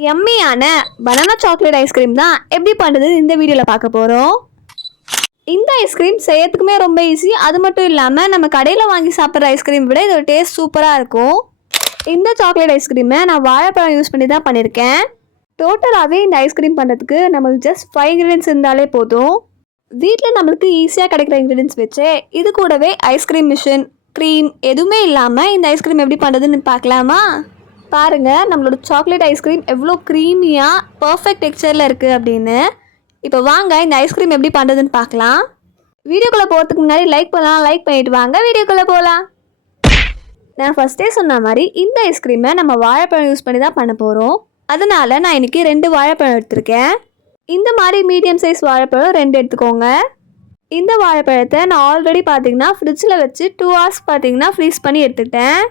யம்மியான banana chocolate ice cream தான் எப்படி பண்ணுறது இந்த வீடியோவில் பார்க்க போகிறோம். இந்த ஐஸ்கிரீம் செய்யறதுக்குமே ரொம்ப ஈஸி. அது மட்டும் இல்லாமல் நம்ம கடையில் வாங்கி சாப்பிட்ற ஐஸ்கிரீம் விட இதோட டேஸ்ட் சூப்பராக இருக்கும். இந்த சாக்லேட் ஐஸ்கிரீமை நான் வாழைப்பழம் யூஸ் பண்ணி தான் பண்ணியிருக்கேன். டோட்டலாகவே இந்த ஐஸ்கிரீம் பண்ணுறதுக்கு நமக்கு ஜஸ்ட் 5 இன்க்ரீடியன்ஸ் இருந்தாலே போதும். வீட்டில் நம்மளுக்கு ஈஸியாக கிடைக்கிற இன்க்ரீடியன்ஸ் வச்சு இது கூடவே ஐஸ்கிரீம் மிஷின், க்ரீம் எதுவுமே இல்லாமல் இந்த ஐஸ்கிரீம் எப்படி பண்ணுறதுன்னு பார்க்கலாமா? பாருங்கள், நம்மளோட சாக்லேட் ஐஸ்கிரீம் எவ்வளோ க்ரீமியாக பர்ஃபெக்ட் டெக்ஸ்சரில் இருக்குது அப்படின்னு. இப்போ வாங்க இந்த ஐஸ்கிரீம் எப்படி பண்ணுறதுன்னு பார்க்கலாம். வீடியோக்குள்ளே போகிறதுக்கு முன்னாடி லைக் பண்ணிட்டு வாங்க வீடியோக்குள்ளே போகலாம். நான் ஃபஸ்ட்டே சொன்ன மாதிரி இந்த ஐஸ்கிரீமை நம்ம வாழைப்பழம் யூஸ் பண்ணி தான் பண்ண போகிறோம். அதனால் நான் இன்றைக்கி 2 வாழைப்பழம் எடுத்திருக்கேன். இந்த மாதிரி மீடியம் சைஸ் வாழைப்பழம் 2 எடுத்துக்கோங்க. இந்த வாழைப்பழத்தை நான் ஆல்ரெடி பார்த்தீங்கன்னா ஃப்ரிட்ஜில் வச்சு 2 hours பார்த்தீங்கன்னா ஃப்ரீஸ் பண்ணி எடுத்துக்கிட்டேன்.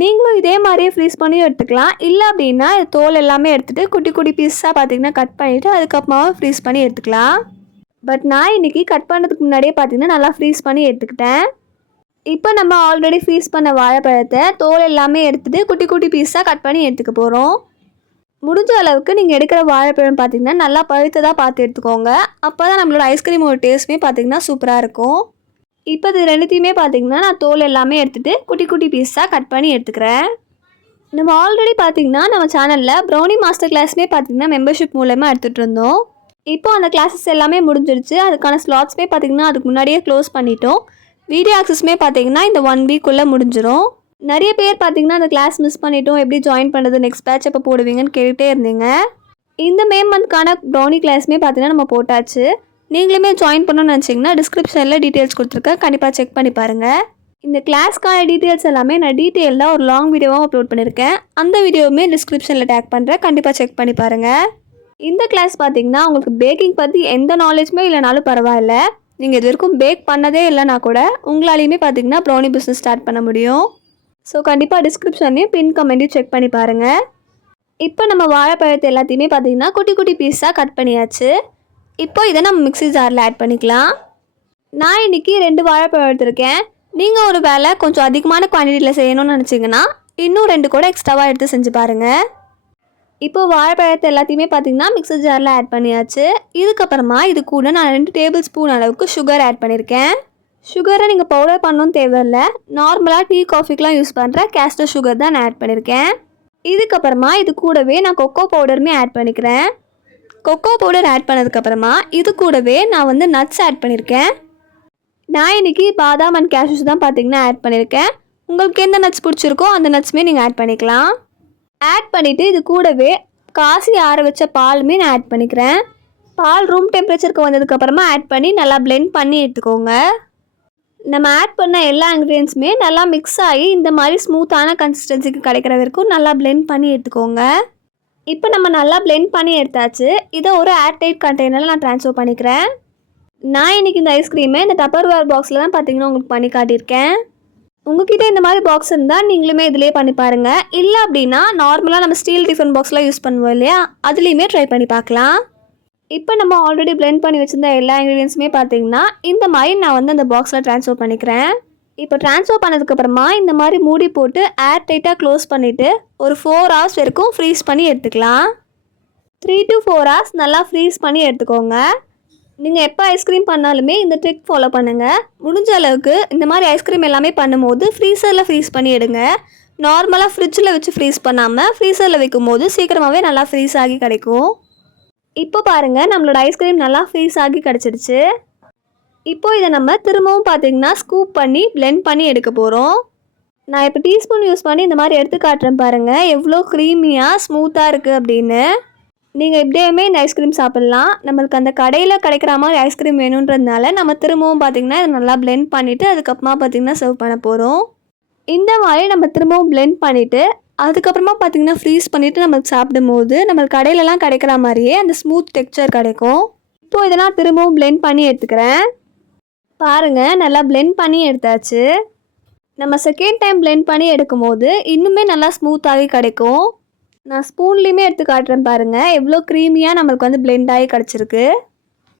நீங்களும் இதே மாதிரியே ஃப்ரீஸ் பண்ணி எடுத்துக்கலாம். இல்லை அப்படின்னா தோல் எல்லாமே எடுத்துகிட்டு குட்டி குட்டி பீஸாக பார்த்தீங்கன்னா கட் பண்ணிவிட்டு அதுக்கப்புறமா ஃப்ரீஸ் பண்ணி எடுத்துக்கலாம். பட் நான் இன்றைக்கி கட் பண்ணுறதுக்கு முன்னாடியே பார்த்தீங்கன்னா நல்லா ஃப்ரீஸ் பண்ணி எடுத்துக்கிட்டேன். இப்போ நம்ம ஆல்ரெடி ஃப்ரீஸ் பண்ண வாழைப்பழத்தை தோல் எல்லாமே எடுத்துகிட்டு குட்டி குட்டி பீஸாக கட் பண்ணி எடுத்துக்க போகிறோம். முடிஞ்ச அளவுக்கு நீங்கள் எடுக்கிற வாழைப்பழம் பார்த்தீங்கன்னா நல்லா பழுத்ததாக பார்த்து எடுத்துக்கோங்க. அப்போ தான் நம்மளோட ஐஸ்கிரீமோட டேஸ்ட்டுமே பார்த்தீங்கன்னா சூப்பராக இருக்கும். இப்போ இது ரெண்டுத்தையுமே பார்த்தீங்கன்னா நான் தோல் எல்லாமே எடுத்துகிட்டு குட்டி குட்டி பீஸாக கட் பண்ணி எடுத்துக்கிறேன். நம்ம ஆல்ரெடி பார்த்தீங்கன்னா நம்ம சேனலில் ப்ரௌனி மாஸ்டர் கிளாஸுமே பார்த்தீங்கன்னா மெம்பர்ஷிப் மூலமாக எடுத்துகிட்டு இருந்தோம். இப்போ அந்த கிளாஸஸ் எல்லாமே முடிஞ்சிருச்சு. அதுக்கான ஸ்லாட்ஸுமே பார்த்தீங்கன்னா அதுக்கு முன்னாடியே க்ளோஸ் பண்ணிட்டோம். வீடியோ ஆக்சஸுமே பார்த்தீங்கன்னா இந்த 1 வீக்குள்ளே முடிஞ்சிடும். நிறைய பேர் பார்த்தீங்கன்னா அந்த கிளாஸ் மிஸ் பண்ணிட்டோம், எப்படி ஜாயின் பண்ணுறது, நெக்ஸ்ட் பேட்ச் எப்போ போடுவீங்கன்னு கேட்டுகிட்டே இருந்தீங்க. இந்த மே மந்த்க்கான ப்ரௌனி கிளாஸுமே பார்த்தீங்கன்னா நம்ம போட்டாச்சு. நீங்களுமே ஜாயின் பண்ணணும்னு நினச்சிங்கன்னா டிஸ்கிரிப்ஷனில் டீட்டெயில்ஸ் கொடுத்துருக்கேன், கண்டிப்பாக செக் பண்ணி பாருங்கள். இந்த கிளாஸ்க்கான டீட்டெயில்ஸ் எல்லாமே நான் டீட்டெயிலாக ஒரு லாங் வீடியோவாக அப்லோட் பண்ணியிருக்கேன். அந்த வீடியோவுமே டிஸ்கிரிப்ஷனில் டேக் பண்ணுறேன், கண்டிப்பாக செக் பண்ணி பாருங்கள். இந்த கிளாஸ் பார்த்தீங்கன்னா உங்களுக்கு பேக்கிங் பற்றி எந்த நாலேஜுமே இல்லைனாலும் பரவாயில்ல. நீங்கள் இது வரைக்கும் பேக் பண்ணதே இல்லைனா கூட உங்களாலையுமே பார்த்தீங்கன்னா ப்ரௌனி பிஸ்னஸ் ஸ்டார்ட் பண்ண முடியும். ஸோ கண்டிப்பாக டிஸ்கிரிப்ஷன்லேயும் பின் கமெண்ட்டையும் செக் பண்ணி பாருங்கள். இப்போ நம்ம வாழைப்பழத்தை எல்லாத்தையுமே பார்த்தீங்கன்னா குட்டி குட்டி பீஸாக கட் பண்ணியாச்சு. இப்போ இதை நம்ம மிக்ஸி ஜாரில் ஆட் பண்ணிக்கலாம். நான் இன்றைக்கி 2 வாழைப்பழம் எடுத்திருக்கேன். நீங்கள் ஒரு வேளை கொஞ்சம் அதிகமான குவான்டிட்டியில் செய்யணும்னு நினச்சிங்கன்னா இன்னும் 2 கூட எக்ஸ்ட்ராவாக எடுத்து செஞ்சு பாருங்கள். இப்போ வாழைப்பழத்தை எல்லாத்தையுமே பார்த்திங்கன்னா மிக்ஸி ஜாரில் ஆட் பண்ணியாச்சு. இதுக்கப்புறமா இது கூட நான் 2 டேபிள் ஸ்பூன் அளவுக்கு சுகர் ஆட் பண்ணியிருக்கேன். சுகரை நீங்கள் பவுடர் பண்ணணும்னு தேவையில்லை. நார்மலாக டீ காஃபிக்கெலாம் யூஸ் பண்ணுற கேஸ்டர் சுகர் தான் நான் ஆட் பண்ணியிருக்கேன். இதுக்கப்புறமா இது கூடவே நான் கொக்கோ பவுடருமே ஆட் பண்ணிக்கிறேன். கொக்கோ பவுடர் ஆட் பண்ணதுக்கப்புறமா இது கூடவே நான் நட்ஸ் ஆட் பண்ணியிருக்கேன். நான் இன்றைக்கி பாதாம் அண்ட் கேஷ்யூஸ் தான் பார்த்திங்கன்னா ஆட் பண்ணியிருக்கேன். உங்களுக்கு எந்த நட்ஸ் பிடிச்சிருக்கோ அந்த நட்ஸுமே நீங்கள் ஆட் பண்ணிக்கலாம். ஆட் பண்ணிவிட்டு இது கூடவே காசி ஆற வச்ச பாலுமே நான் ஆட் பண்ணிக்கிறேன். பால் ரூம் டெம்பரேச்சருக்கு வந்ததுக்கப்புறமா ஆட் பண்ணி நல்லா பிளெண்ட் பண்ணி எடுத்துக்கோங்க. நம்ம ஆட் பண்ண எல்லா இன்க்ரீடியன்ஸுமே நல்லா மிக்ஸ் ஆகி இந்த மாதிரி ஸ்மூத்தான கன்சிஸ்டன்சிக்கு கிடைக்கிற வரைக்கும் நல்லா பிளெண்ட் பண்ணி எடுத்துக்கோங்க. இப்போ நம்ம நல்லா பிளெண்ட் பண்ணி எடுத்தாச்சு. இதை ஒரு ஏர்டைட் கண்டெய்னரில் நான் ட்ரான்ஸ்ஃபர் பண்ணிக்கிறேன். நான் இன்றைக்கி இந்த ஐஸ்கிரீமை இந்த டப்பர்வேர் பாக்ஸில் தான் பார்த்தீங்கன்னா உங்களுக்கு பண்ணி காட்டியிருக்கேன். உங்கள்கிட்ட இந்த மாதிரி பாக்ஸ் இருந்தால் நீங்களுமே இதிலே பண்ணி பாருங்கள். இல்லை அப்படின்னா நார்மலாக நம்ம ஸ்டீல் டிஃபன் பாக்ஸ்லாம் யூஸ் பண்ணுவோம் இல்லையா, அதுலேயுமே ட்ரை பண்ணி பார்க்கலாம். இப்போ நம்ம ஆல்ரெடி பிளெண்ட் பண்ணி வச்சுருந்த எல்லா இன்க்ரீடியன்ஸுமே பார்த்தீங்கன்னா இந்த மாதிரி நான் அந்த பாக்ஸில் ட்ரான்ஸ்ஃபர் பண்ணிக்கிறேன். இப்போ ட்ரான்ஸ்ஃபர் பண்ணதுக்கப்புறமா இந்த மாதிரி மூடி போட்டு ஏர் டைட்டாக க்ளோஸ் பண்ணிவிட்டு ஒரு 4 hours வரைக்கும் ஃப்ரீஸ் பண்ணி எடுத்துக்கலாம். 3 to 4 hours நல்லா ஃப்ரீஸ் பண்ணி எடுத்துக்கோங்க. நீங்கள் எப்போ ஐஸ்கிரீம் பண்ணாலுமே இந்த ட்ரிக் ஃபாலோ பண்ணுங்கள். முடிஞ்ச அளவுக்கு இந்த மாதிரி ஐஸ்கிரீம் எல்லாமே பண்ணும்போது ஃப்ரீசரில் ஃப்ரீஸ் பண்ணி எடுங்க. நார்மலாக ஃப்ரிட்ஜில் வச்சு ஃப்ரீஸ் பண்ணாமல் ஃப்ரீசரில் வைக்கும் போது சீக்கிரமாகவே நல்லா ஃப்ரீஸ் ஆகி கிடைக்கும். இப்போ பாருங்கள், நம்மளோட ஐஸ்கிரீம் நல்லா ஃப்ரீஸ் ஆகி கிடச்சிடுச்சு. இப்போ இதை நம்ம திரும்பவும் பார்த்தீங்கன்னா ஸ்கூப் பண்ணி பிளெண்ட் பண்ணி எடுக்க போகிறோம். நான் இப்போ டீஸ்பூன் யூஸ் பண்ணி இந்த மாதிரி எடுத்து காட்டுறேன் பாருங்கள், எவ்வளோ க்ரீமியாக ஸ்மூத்தாக இருக்குது அப்படின்னு. நீங்கள் இப்படியுமே இந்த ஐஸ்கிரீம் சாப்பிட்லாம். நம்மளுக்கு அந்த கடையில் கிடைக்கிற மாதிரி ஐஸ்கிரீம் வேணுன்றதுனால நம்ம திரும்பவும் பார்த்திங்கன்னா இதை நல்லா பிளெண்ட் பண்ணிவிட்டு அதுக்கப்புறமா பார்த்திங்கன்னா சர்வ் பண்ண போகிறோம். இந்த மாதிரி நம்ம திரும்பவும் பிளெண்ட் பண்ணிவிட்டு அதுக்கப்புறமா பார்த்திங்கன்னா ஃப்ரீஸ் பண்ணிவிட்டு நம்மளுக்கு சாப்பிடும்போது நம்மளுக்கு கடையிலலாம் கிடைக்கிற மாதிரியே அந்த ஸ்மூத் டெக்ஸ்சர் கிடைக்கும். இப்போது இதை நான் திரும்பவும் பிளெண்ட் பண்ணி எடுத்துக்கிறேன். பாருங்கள், நல்லா பிளெண்ட் பண்ணி எடுத்தாச்சு. நம்ம செகண்ட் டைம் பிளெண்ட் பண்ணி எடுக்கும் போது இன்னுமே நல்லா ஸ்மூத்தாகி கிடைக்கும். நான் ஸ்பூன்லேயுமே எடுத்து காட்டுறேன் பாருங்கள், எவ்வளோ க்ரீமியாக நம்மளுக்கு பிளெண்ட் ஆகி கிடச்சிருக்கு.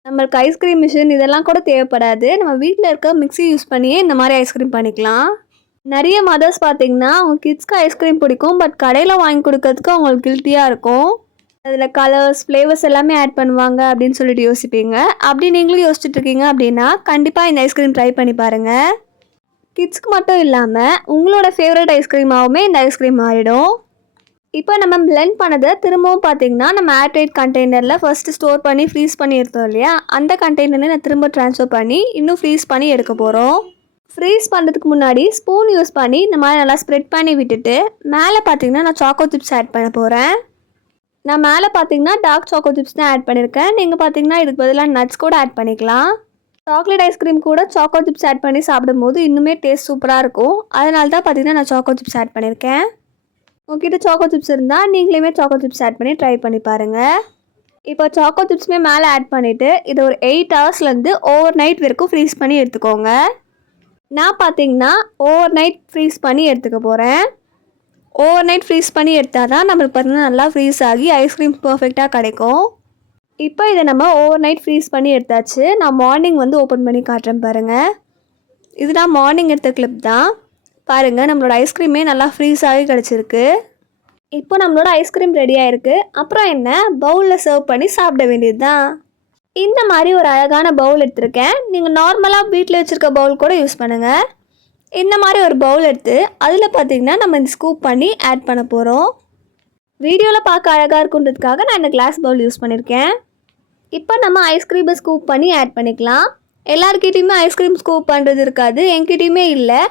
நம்மளுக்கு ஐஸ்கிரீம் மிஷின் இதெல்லாம் கூட தேவைப்படாது. நம்ம வீட்டில் இருக்க மிக்ஸி யூஸ் பண்ணியே இந்த மாதிரி ஐஸ்கிரீம் பண்ணிக்கலாம். நிறைய மதர்ஸ் பார்த்தீங்கன்னா அவங்க கிட்ஸ்க்கு ஐஸ்கிரீம் பிடிக்கும், பட் கடையில் வாங்கி கொடுக்கறதுக்கு அவங்களுக்கு கில்ட்டியாக இருக்கும். அதில் கலர்ஸ் ஃப்ளேவர்ஸ் எல்லாமே ஆட் பண்ணுவாங்க அப்படின்னு சொல்லிட்டு யோசிப்பீங்க. அப்படி நீங்களும் யோசிச்சுட்டு இருக்கீங்க அப்படின்னா கண்டிப்பாக இந்த ஐஸ்கிரீம் ட்ரை பண்ணி பாருங்கள். கிட்ஸ்க்கு மட்டும் இல்லாமல் உங்களோட ஃபேவரட் ஐஸ்கிரீமாகவுமே இந்த ஐஸ்கிரீம் மாறிடும். இப்போ நம்ம பிளெண்ட் பண்ணதை திரும்பவும் பார்த்தீங்கன்னா நம்ம ஏர்டைட் கண்டெய்னரில் ஃபஸ்ட்டு ஸ்டோர் பண்ணி ஃப்ரீஸ் பண்ணி எடுத்தோம் இல்லையா, அந்த கண்டெய்னரை நான் திரும்ப ட்ரான்ஸ்ஃபர் பண்ணி இன்னும் ஃப்ரீஸ் பண்ணி எடுக்க போகிறோம். ஃப்ரீஸ் பண்ணுறதுக்கு முன்னாடி ஸ்பூன் யூஸ் பண்ணி இந்த மாதிரி நல்லா ஸ்ப்ரெட் பண்ணி விட்டுட்டு மேலே பார்த்தீங்கன்னா நான் சாக்கோ சிப்ஸ் ஆட் பண்ண போகிறேன். நான் மேலே பார்த்தீங்கன்னா டார்க் சாக்கோ சிப்ஸ் தான் ஆட் பண்ணியிருக்கேன். நீங்கள் பார்த்தீங்கன்னா இதுக்கு பதிலாக நட்ஸ் கூட ஆட் பண்ணிக்கலாம். சாக்லேட் ஐஸ்கிரீம் கூட சாக்கோ சிப்ஸ் ஆட் பண்ணி சாப்பிடும்போது இன்னுமே டேஸ்ட் சூப்பராக இருக்கும். அதனால தான் பார்த்தீங்கன்னா நான் சாக்கோ சிப்ஸ் ஆட் பண்ணியிருக்கேன். உங்ககிட்ட சாக்கோ சிப்ஸ் இருந்தால் நீங்களுமே சாக்கோ சிப்ஸ் ஆட் பண்ணி ட்ரை பண்ணி பாருங்கள். இப்போ சாக்கோ சிப்ஸுமே மேலே ஆட் பண்ணிவிட்டு இதை ஒரு 8 ஹவர்ஸ்லேருந்து ஓவர் நைட் வரைக்கும் ஃப்ரீஸ் பண்ணி எடுத்துக்கோங்க. நான் பார்த்தீங்கன்னா ஓவர் நைட் ஃப்ரீஸ் பண்ணி எடுத்துக்க போகிறேன். ஓவர் நைட் ஃப்ரீஸ் பண்ணி எடுத்தால் தான் நம்மளுக்கு பார்த்தீங்கன்னா நல்லா ஃப்ரீஸ் ஆகி ஐஸ்கிரீம் பர்ஃபெக்டாக கிடைக்கும். இப்போ இதை நம்ம ஓவர் நைட் ஃப்ரீஸ் பண்ணி எடுத்தாச்சு. நான் மார்னிங் வந்து ஓப்பன் பண்ணி காட்டுறேன் பாருங்கள். இது நான் மார்னிங் எடுத்த கிளிப் தான். பாருங்கள், நம்மளோட ஐஸ்கிரீமே நல்லா ஃப்ரீஸ் ஆகி கிடச்சிருக்கு. இப்போ நம்மளோட ஐஸ்கிரீம் ரெடி ஆகிருக்கு. அப்புறம் என்ன, பவுலில் சர்வ் பண்ணி சாப்பிட வேண்டியது தான். இந்த மாதிரி ஒரு அழகான பவுல் எடுத்திருக்கேன். நீங்கள் நார்மலாக வீட்டில் வச்சுருக்க பவுல் கூட யூஸ் பண்ணுங்கள். இந்த மாதிரி ஒரு பவுல் எடுத்து அதில் பார்த்திங்கன்னா நம்ம இந்த ஸ்கூப் பண்ணி ஆட் பண்ண போகிறோம். வீடியோவில் பார்க்க அழகாக இருக்குன்றதுக்காக நான் இந்த கிளாஸ் பவுல் யூஸ் பண்ணியிருக்கேன். இப்போ நம்ம ஐஸ்கிரீமை ஸ்கூப் பண்ணி ஆட் பண்ணிக்கலாம். எல்லாருக்கிட்டையுமே ஐஸ்கிரீம் ஸ்கூப் பண்ணுறது இருக்காது, என்கிட்டையுமே இல்லை.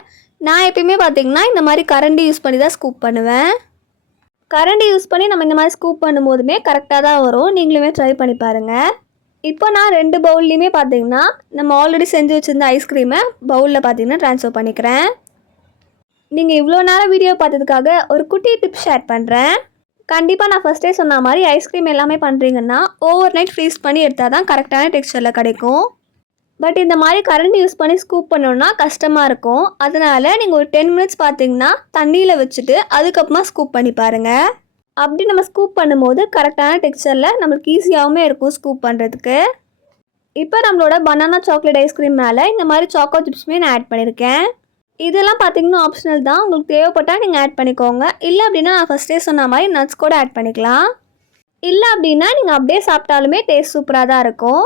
நான் எப்பயுமே பார்த்திங்கன்னா இந்த மாதிரி கரண்டி யூஸ் பண்ணி தான் ஸ்கூப் பண்ணுவேன். கரண்டி யூஸ் பண்ணி நம்ம இந்த மாதிரி ஸ்கூப் பண்ணும்போதுமே கரெக்டாக தான் வரும். நீங்களுமே ட்ரை பண்ணி பாருங்கள். இப்போ நான் 2 பவுல்லையுமே பார்த்தீங்கன்னா நம்ம ஆல்ரெடி செஞ்சு வச்சுருந்த ஐஸ்கிரீமை பவுலில் பார்த்தீங்கன்னா ட்ரான்ஸ்ஃபர் பண்ணிக்கிறேன். நீங்கள் இவ்வளோ நேரம் வீடியோ பார்த்ததுக்காக ஒரு குட்டி டிப்ஸ் ஷேர் பண்ணுறேன். கண்டிப்பாக நான் ஃபஸ்ட்டே சொன்ன மாதிரி ஐஸ்கிரீம் எல்லாமே பண்ணுறீங்கன்னா ஓவர் நைட் ஃப்ரீஸ் பண்ணி எடுத்தால் தான் கரெக்டான டெக்ஸ்சரில் கிடைக்கும். பட் இந்த மாதிரி கரண்ட் யூஸ் பண்ணி ஸ்கூப் பண்ணோன்னா கஷ்டமாக இருக்கும். அதனால் நீங்கள் ஒரு 10 மினிட்ஸ் பார்த்தீங்கன்னா தண்ணியில் வச்சுட்டு அதுக்கப்புறமா ஸ்கூப் பண்ணி பாருங்கள். அப்படி நம்ம ஸ்கூப் பண்ணும்போது கரெக்டான டெக்ஸ்சரில் நம்மளுக்கு ஈஸியாகவுமே இருக்கும் ஸ்கூப் பண்ணுறதுக்கு. இப்போ நம்மளோட பனானா சாக்லேட் ஐஸ்கிரீம் மேலே இந்த மாதிரி சாக்கோ சிப்ஸுமே நான் ஆட் பண்ணியிருக்கேன். இதெல்லாம் பார்த்தீங்கன்னா ஆப்ஷனல் தான், உங்களுக்கு தேவைப்பட்டால் நீங்கள் ஆட் பண்ணிக்கோங்க. இல்லை அப்படின்னா நான் ஃபஸ்ட்டே சொன்ன மாதிரி நட்ஸ் கூட ஆட் பண்ணிக்கலாம். இல்லை அப்படின்னா நீங்கள் அப்படியே சாப்பிட்டாலுமே டேஸ்ட் சூப்பராக தான் இருக்கும்.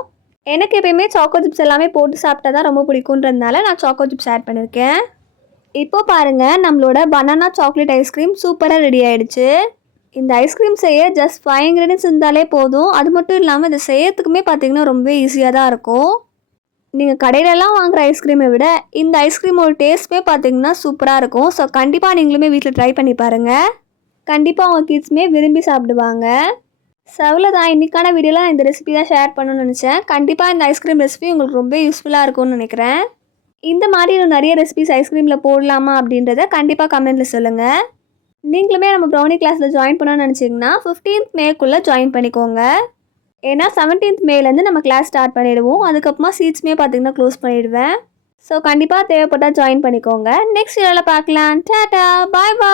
எனக்கு எப்பயுமே சாக்கோ சிப்ஸ் எல்லாமே போட்டு சாப்பிட்டா தான் ரொம்ப பிடிக்குன்றதுனால நான் சாக்கோ சிப்ஸ் ஆட் பண்ணியிருக்கேன். இப்போ பாருங்கள், நம்மளோட பனானா சாக்லேட் ஐஸ்கிரீம் சூப்பராக ரெடி ஆகிடுச்சு. இந்த ஐஸ்கிரீம் செய்ய ஜஸ்ட் 5 இன்க்ரீடியன்ஸ் இருந்தாலே போதும். அது மட்டும் இல்லாமல் இதை செய்யறதுக்குமே பார்த்தீங்கன்னா ரொம்ப ஈஸியாக தான் இருக்கும். நீங்கள் கடையிலலாம் வாங்குகிற ஐஸ்கிரீமை விட இந்த ஐஸ்கிரீமோட டேஸ்ட்டுமே பார்த்தீங்கன்னா சூப்பராக இருக்கும். ஸோ கண்டிப்பாக நீங்களுமே வீட்டில் ட்ரை பண்ணி பாருங்கள். கண்டிப்பாக உங்கள் கிட்ஸுமே விரும்பி சாப்பிடுவாங்க. தான் இன்றைக்கான வீடியோவில் இந்த ரெசிபி தான் ஷேர் பண்ணணும்னு நினச்சேன். கண்டிப்பாக இந்த ஐஸ்கிரீம் ரெசிபி உங்களுக்கு ரொம்ப யூஸ்ஃபுல்லாக இருக்கும்னு நினைக்கிறேன். இந்த மாதிரி இன்னும் நிறைய ரெசிபிஸ் ஐஸ்கிரீமில் போடலாமா அப்படின்றத கண்டிப்பாக கமெண்ட்டில் சொல்லுங்கள். நீங்களுமே நம்ம ப்ரௌனி கிளாஸில் ஜாயின் பண்ணணும்னு நினச்சிங்கன்னா 15th மேக்குள்ளே ஜாயின் பண்ணிக்கோங்க. ஏன்னா 17th மேலேருந்து நம்ம கிளாஸ் ஸ்டார்ட் பண்ணிவிடுவோம். அதுக்கப்புறமா சீட்ஸுமே பார்த்திங்கன்னா க்ளோஸ் பண்ணிவிடுவேன். ஸோ கண்டிப்பாக தேவைப்பட்டால் ஜாயின் பண்ணிக்கோங்க. நெக்ஸ்ட் வீடியோவில் பார்க்கலாம். டாடா, பாய் பாய்.